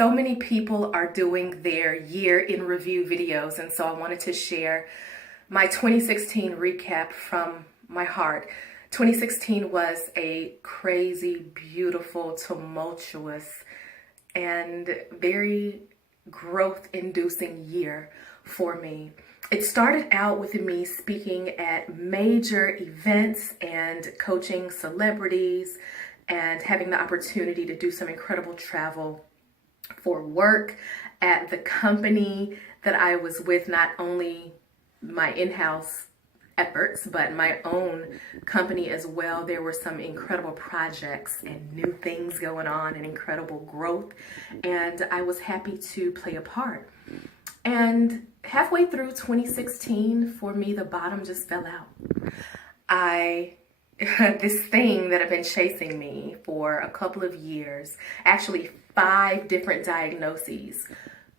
So many people are doing their year in review videos, and so I wanted to share my 2016 recap from my heart. 2016 was a crazy, beautiful, tumultuous, and very growth inducing year for me. It started out with me speaking at major events and coaching celebrities and having the opportunity to do some incredible travel for work at the company that I was with, not only my in-house efforts, but my own company as well. There were some incredible projects and new things going on and incredible growth, and I was happy to play a part. And halfway through 2016, for me, the bottom just fell out. This thing that had been chasing me for a couple of years, actually 5 different diagnoses,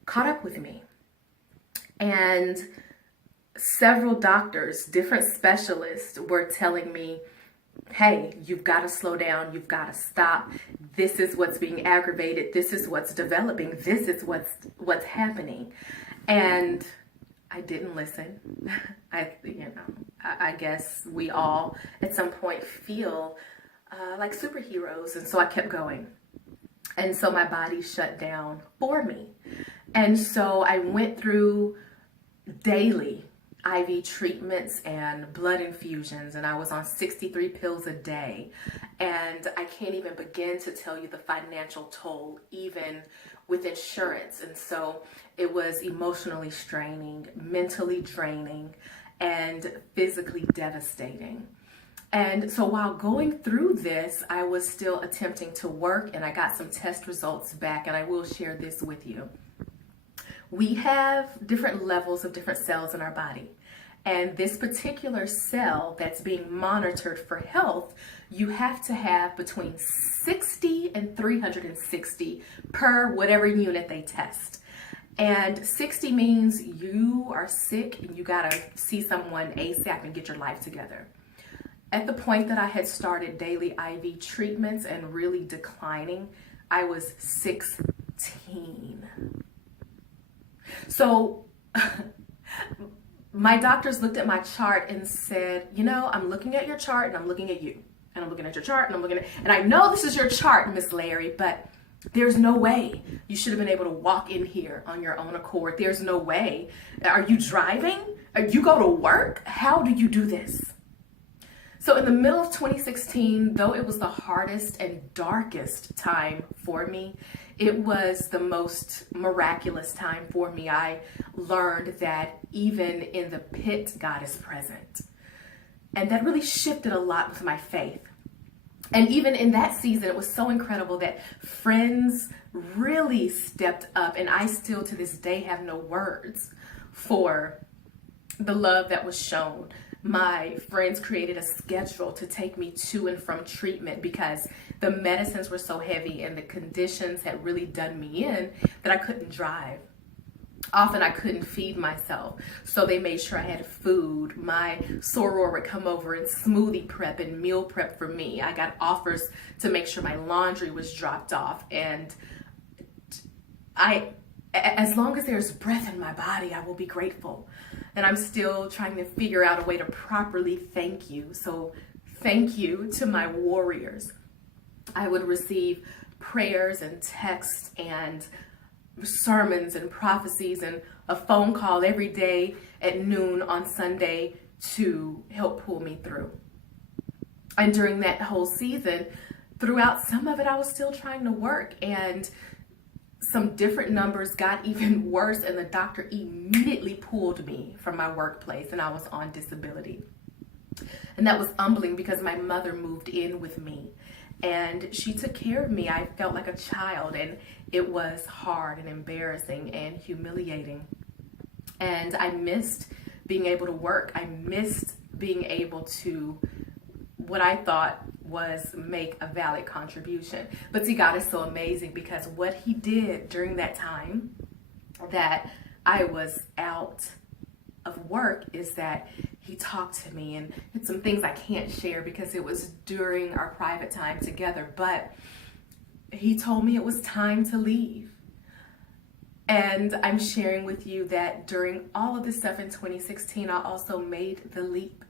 caught up with me. And several doctors, different specialists, were telling me, hey, you've got to slow down, you've got to stop. This is what's being aggravated, this is what's developing, this is what's happening. And I didn't listen. I guess we all at some point feel like superheroes, and so I kept going. And so my body shut down for me. And so I went through daily IV treatments and blood infusions, and I was on 63 pills a day. And I can't even begin to tell you the financial toll, even with insurance. And so it was emotionally straining, mentally draining, and physically devastating. And so while going through this, I was still attempting to work, and I got some test results back, and I will share this with you. We have different levels of different cells in our body. And this particular cell that's being monitored for health, you have to have between 60 and 360 per whatever unit they test. And 60 means you are sick and you gotta see someone ASAP and get your life together. At the point that I had started daily IV treatments and really declining, I was 16. So my doctors looked at my chart and said, I'm looking at your chart and I'm looking at you. And I'm looking at your chart and I'm looking at, and I know this is your chart, Miss Larry, but there's no way you should have been able to walk in here on your own accord. There's no way. Are you driving? You go to work? How do you do this? So in the middle of 2016, though it was the hardest and darkest time for me, it was the most miraculous time for me. I learned that even in the pit, God is present. And that really shifted a lot with my faith. And even in that season, it was so incredible that friends really stepped up, and I still to this day have no words for the love that was shown. My friends created a schedule to take me to and from treatment because the medicines were so heavy and the conditions had really done me in that I couldn't drive. Often I couldn't feed myself, so they made sure I had food. My soror would come over and smoothie prep and meal prep for me. I got offers to make sure my laundry was dropped off, and as long as there's breath in my body, I will be grateful. And I'm still trying to figure out a way to properly thank you. So thank you to my warriors. I would receive prayers and texts and sermons and prophecies and a phone call every day at noon on Sunday to help pull me through. And during that whole season, throughout some of it, I was still trying to work, and some different numbers got even worse, and the doctor immediately pulled me from my workplace, and I was on disability. And that was humbling because my mother moved in with me, and she took care of me. I felt like a child, and it was hard and embarrassing and humiliating. And I missed being able to work. I missed being able to, what I thought was, make a valid contribution. But see, God is so amazing, because what he did during that time that I was out of work is that he talked to me, and it's some things I can't share because it was during our private time together, but he told me it was time to leave. And I'm sharing with you that during all of this stuff in 2016, I also made the leap.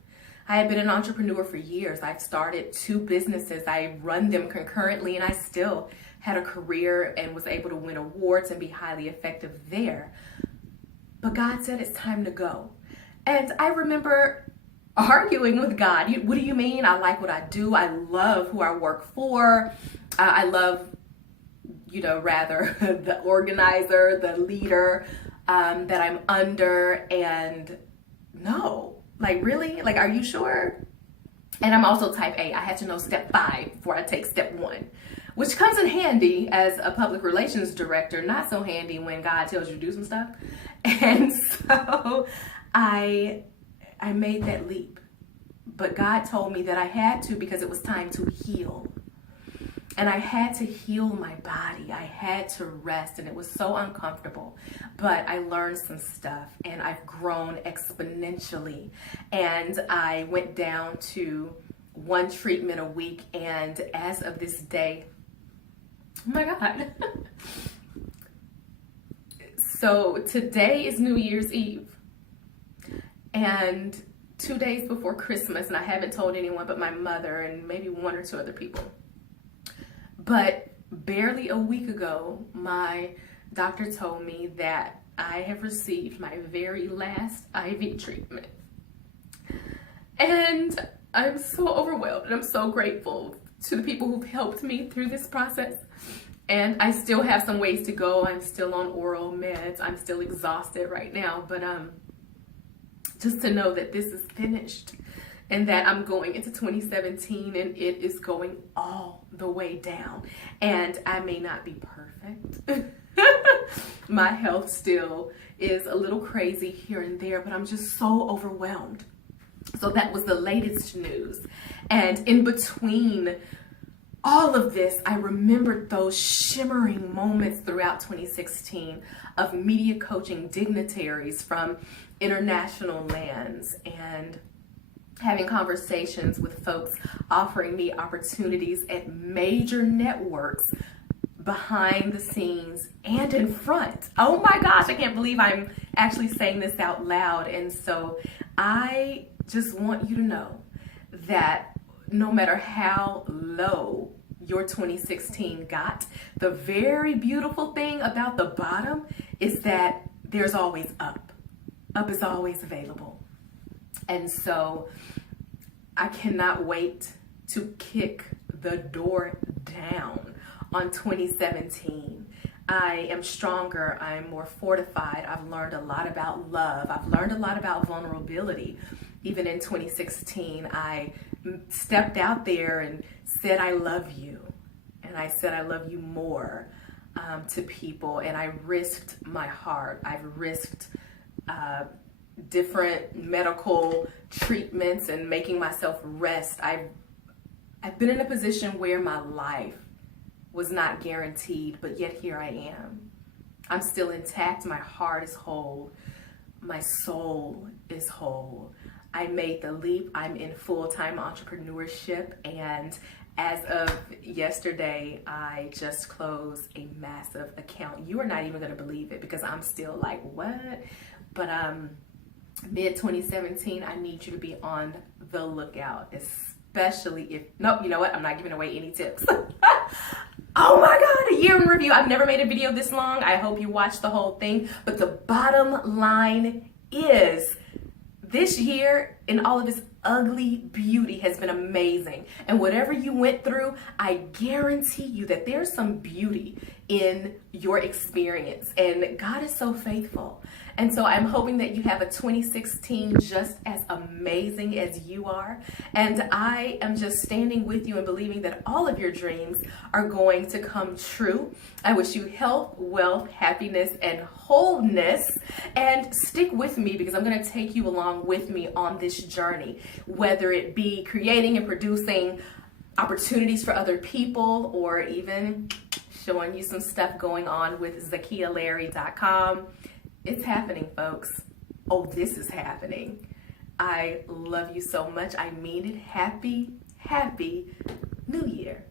I had been an entrepreneur for years. I've started 2 businesses. I run them concurrently, and I still had a career and was able to win awards and be highly effective there. But God said it's time to go. And I remember arguing with God. What do you mean? I like what I do. I love who I work for. I love, rather the organizer, the leader that I'm under. And no, like really? Like, are you sure? And I'm also type A. I had to know step 5 before I take step 1, which comes in handy as a public relations director, not so handy when God tells you to do some stuff. And so I made that leap. But God told me that I had to because it was time to heal. And I had to heal my body. I had to rest, and it was so uncomfortable. But I learned some stuff, and I've grown exponentially. And I went down to 1 treatment a week, and as of this day, oh my God. So today is New Year's Eve, and 2 days before Christmas, and I haven't told anyone but my mother and maybe 1 or 2 other people. But barely a week ago, my doctor told me that I have received my very last IV treatment. And I'm so overwhelmed, and I'm so grateful to the people who've helped me through this process. And I still have some ways to go. I'm still on oral meds. I'm still exhausted right now, but just to know that this is finished and that I'm going into 2017 and it is going all the way down. And I may not be perfect. My health still is a little crazy here and there, but I'm just so overwhelmed. So that was the latest news. And in between all of this, I remembered those shimmering moments throughout 2016 of media coaching dignitaries from international lands and having conversations with folks offering me opportunities at major networks behind the scenes and in front. Oh my gosh, I can't believe I'm actually saying this out loud. And so I just want you to know that no matter how low your 2016 got, the very beautiful thing about the bottom is that there's always up. Up is always available. And so I cannot wait to kick the door down on 2017. I am stronger. I'm more fortified. I've learned a lot about love. I've learned a lot about vulnerability. Even in 2016, I stepped out there and said, I love you. And I said, I love you more to people. And I risked my heart. I've risked different medical treatments and making myself rest. I've been in a position where my life was not guaranteed, but yet here I am. I'm still intact. My heart is whole. My soul is whole. I made the leap. I'm in full-time entrepreneurship, and as of yesterday, I just closed a massive account. You are not even going to believe it because I'm still like, what? But mid-2017, I need you to be on the lookout, especially if, nope, you know what? I'm not giving away any tips. Oh my God, a year in review. I've never made a video this long. I hope you watched the whole thing. But the bottom line is this year in all of its ugly beauty has been amazing. And whatever you went through, I guarantee you that there's some beauty in your experience. And God is so faithful. And so I'm hoping that you have a 2016 just as amazing as you are. And I am just standing with you and believing that all of your dreams are going to come true. I wish you health, wealth, happiness, and wholeness. And stick with me because I'm going to take you along with me on this journey, whether it be creating and producing opportunities for other people or even showing you some stuff going on with ZakiaLarry.com. It's happening, folks. Oh, this is happening. I love you so much. I mean it. Happy New Year.